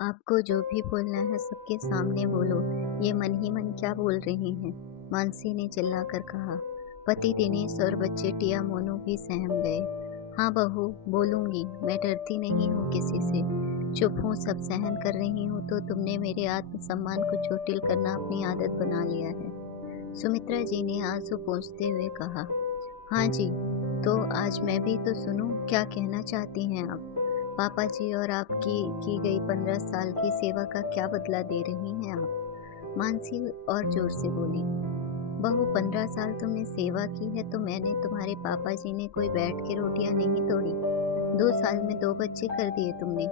आपको जो भी बोलना है सबके सामने बोलो। ये मन ही मन क्या बोल रही हैं? मानसी ने चिल्लाकर कहा। पति दिनेश और बच्चे टिया मोनू भी सहम गए। हाँ बहू, बोलूंगी। मैं डरती नहीं हूँ किसी से। चुप हूँ, सब सहन कर रही हूँ तो तुमने मेरे आत्मसम्मान को चोटिल करना अपनी आदत बना लिया है। सुमित्रा जी ने आंसू पोंछते हुए कहा। हाँ जी, तो आज मैं भी तो सुनूं, क्या कहना चाहती हैं आप? पापा जी और आपकी की गई 15 साल की सेवा का क्या बदला दे रही हैं आप? मानसी और जोर से बोली। बहू, 15 साल तुमने सेवा की है तो मैंने तुम्हारे पापा जी ने कोई बैठ के रोटियां नहीं तोड़ी। 2 साल में 2 बच्चे कर दिए तुमने।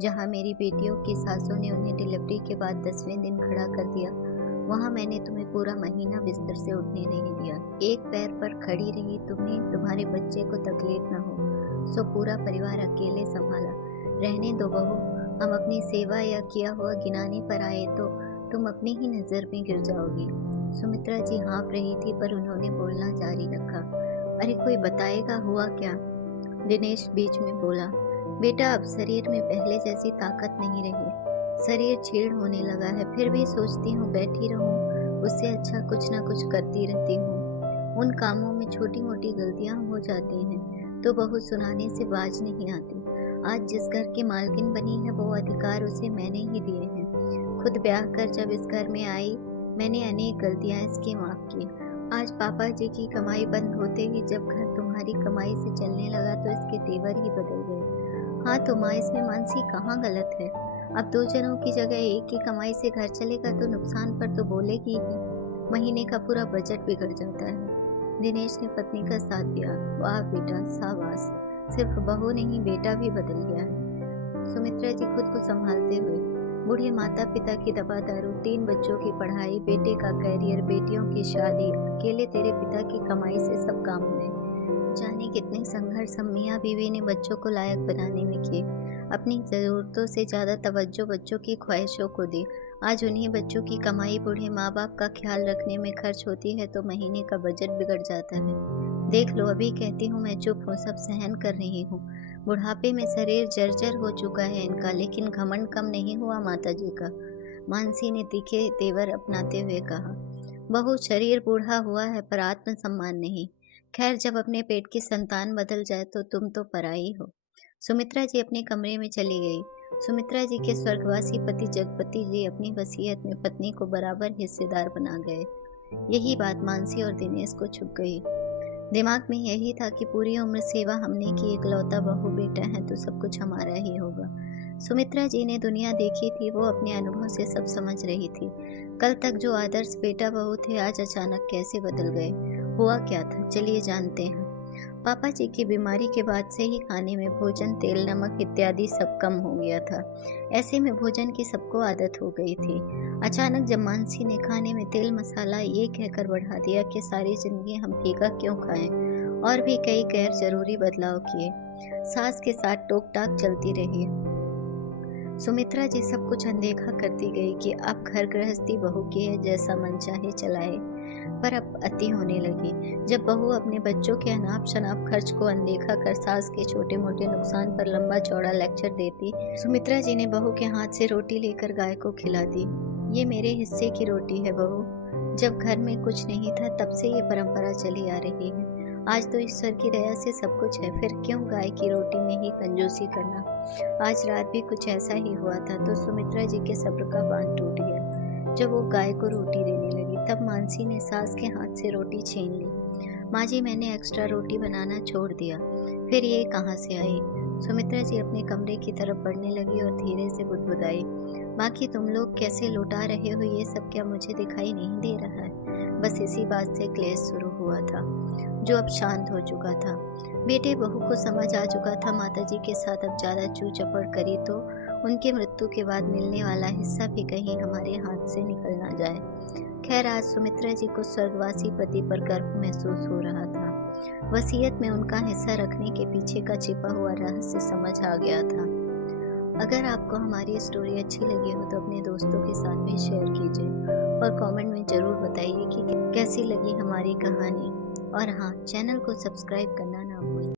जहाँ मेरी बेटियों की सासों ने उन्हें डिलीवरी के बाद 10वें दिन खड़ा कर दिया, वहाँ मैंने तुम्हें पूरा महीना बिस्तर से उठने नहीं दिया। एक पैर पर खड़ी रही, तुम्हें तुम्हारे बच्चे को तकलीफ न हो, सो पूरा परिवार अकेले संभाला। रहने दो बहू, हम अपनी सेवा या किया हुआ गिनाने पर आए तो तुम अपनी ही नजर में गिर जाओगी। सुमित्रा जी हाँफ रही थी पर उन्होंने बोलना जारी रखा। अरे कोई बताएगा हुआ क्या? दिनेश बीच में बोला। बेटा, अब शरीर में पहले जैसी ताकत नहीं रही। शरीर छीड़ होने लगा है, फिर भी सोचती हूँ बैठी रहूं, उससे अच्छा कुछ ना कुछ करती रहती हूँ। उन कामों में छोटी मोटी गलतियां हो जाती हैं तो बहू सुनाने से बाज नहीं आती। आज जिस घर की मालकिन बनी है वो अधिकार उसे मैंने ही दिए हैं। खुद ब्याह कर जब इस घर में आई, मैंने अनेक गलतियां इसकी माफ की। आज पापा जी की कमाई बंद होते ही जब घर तुम्हारी कमाई से चलने लगा तो इसके तेवर ही बदल गए। हाँ तो माँ, इसमें मानसी कहाँ गलत है? अब 2 जनों की जगह एक की कमाई से घर चलेगा तो नुकसान पर तो बोलेगी ही। महीने का पूरा बजट बिगड़ जाता है। दिनेश ने पत्नी का साथ दिया। वाह बेटा, शाबाश। सिर्फ बहू नहीं, बेटा भी बदल गया है। सुमित्रा जी खुद को संभालते हुए। बूढ़े माता पिता की दवा दारू, 3 बच्चों की पढ़ाई, बेटे का कैरियर, बेटियों की शादी, अकेले तेरे पिता की कमाई से सब काम हुए। जाने कितने संघर्ष हम मियाँ बीवी ने बच्चों को लायक बनाने में किए। अपनी ज़रूरतों से ज़्यादा तवज्जो बच्चों की ख्वाहिशों को दी। आज उन्हीं बच्चों की कमाई बूढ़े माँ बाप का ख्याल रखने में खर्च होती है तो महीने का बजट बिगड़ जाता है। देख लो, अभी कहती हूँ मैं चुप हूँ, सब सहन कर रही हूँ। बुढ़ापे में शरीर जर्जर हो चुका है इनका, लेकिन घमंड कम नहीं हुआ माता जी का। मानसी ने तीखे तेवर अपनाते हुए कहा। बहू, शरीर बूढ़ा हुआ है पर आत्मसम्मान नहीं। खैर, जब अपने पेट की संतान बदल जाए तो तुम तो पराई हो। सुमित्रा जी अपने कमरे में चली गई। सुमित्रा जी के स्वर्गवासी पति जगपति जी अपनी वसीयत में पत्नी को बराबर हिस्सेदार बना गए। यही बात मानसी और दिनेश को छुप गई। दिमाग में यही था कि पूरी उम्र सेवा हमने की, इकलौता बहू बेटा है तो सब कुछ हमारा ही होगा। सुमित्रा जी ने दुनिया देखी थी, वो अपने अनुभव से सब समझ रही थी। कल तक जो आदर्श बेटा बहू थे आज अचानक कैसे बदल गए? हुआ क्या था, चलिए जानते हैं। पापा जी की बीमारी के बाद से ही खाने में भोजन, तेल नमक इत्यादि सब कम हो गया था। ऐसे में भोजन की सबको आदत हो गई थी। अचानक जब मानसी ने खाने में तेल मसाला ये कहकर बढ़ा दिया कि सारी जिंदगी हम फीका क्यों खाएं, और भी कई गैर जरूरी बदलाव किए। सास के साथ टोक टाक चलती रही। सुमित्रा जी सब कुछ अनदेखा करती गई कि अब घर गृहस्थी बहू की है, जैसा मन चाहे चलाए। पर अब अति होने लगी। जब बहू अपने बच्चों के अनाप शनाप खर्च को अनदेखा कर सास के छोटे मोटे नुकसान पर लंबा चौड़ा लेक्चर देती, सुमित्रा जी ने बहू के हाथ से रोटी लेकर गाय को खिला दी। ये मेरे हिस्से की रोटी है बहू। जब घर में कुछ नहीं था तब से ये परंपरा चली आ रही है। आज तो ईश्वर की दया से सब कुछ है, फिर क्यों गाय की रोटी में ही कंजूसी करना? आज रात भी कुछ ऐसा ही हुआ था तो सुमित्रा जी के सब्र का बांध टूट गया। जब वो गाय को रोटी देने लगी तब मानसी ने सास के हाथ से रोटी छीन ली। माँ जी, मैंने एक्स्ट्रा रोटी बनाना छोड़ दिया। फिर ये कहाँ से आई? सुमित्रा जी अपने कमरे की तरफ बढ़ने लगी और धीरे से बुदबुदाई। बाकी तुम लोग कैसे लौटा रहे हो ये सब क्या मुझे दिखाई नहीं दे रहा है? बस इसी बात से क्लेश शुरू हुआ था, जो अब शांत हो चुका था। बेटे बहू को समझ आ चुका था माताजी के साथ अब ज्यादा चू चपड़ करी तो उनके मृत्यु के बाद मिलने वाला हिस्सा भी कहीं हमारे हाथ से निकल ना जाए। खैर, आज सुमित्रा जी को स्वर्गवासी पति पर गर्व महसूस हो रहा था। वसीयत में उनका हिस्सा रखने के पीछे का छिपा हुआ रहस्य समझ आ गया था। अगर आपको हमारी स्टोरी अच्छी लगी हो तो अपने दोस्तों के साथ भी शेयर कीजिए और कमेंट में ज़रूर बताइए कि कैसी लगी हमारी कहानी। और हाँ, चैनल को सब्सक्राइब करना ना भूलें।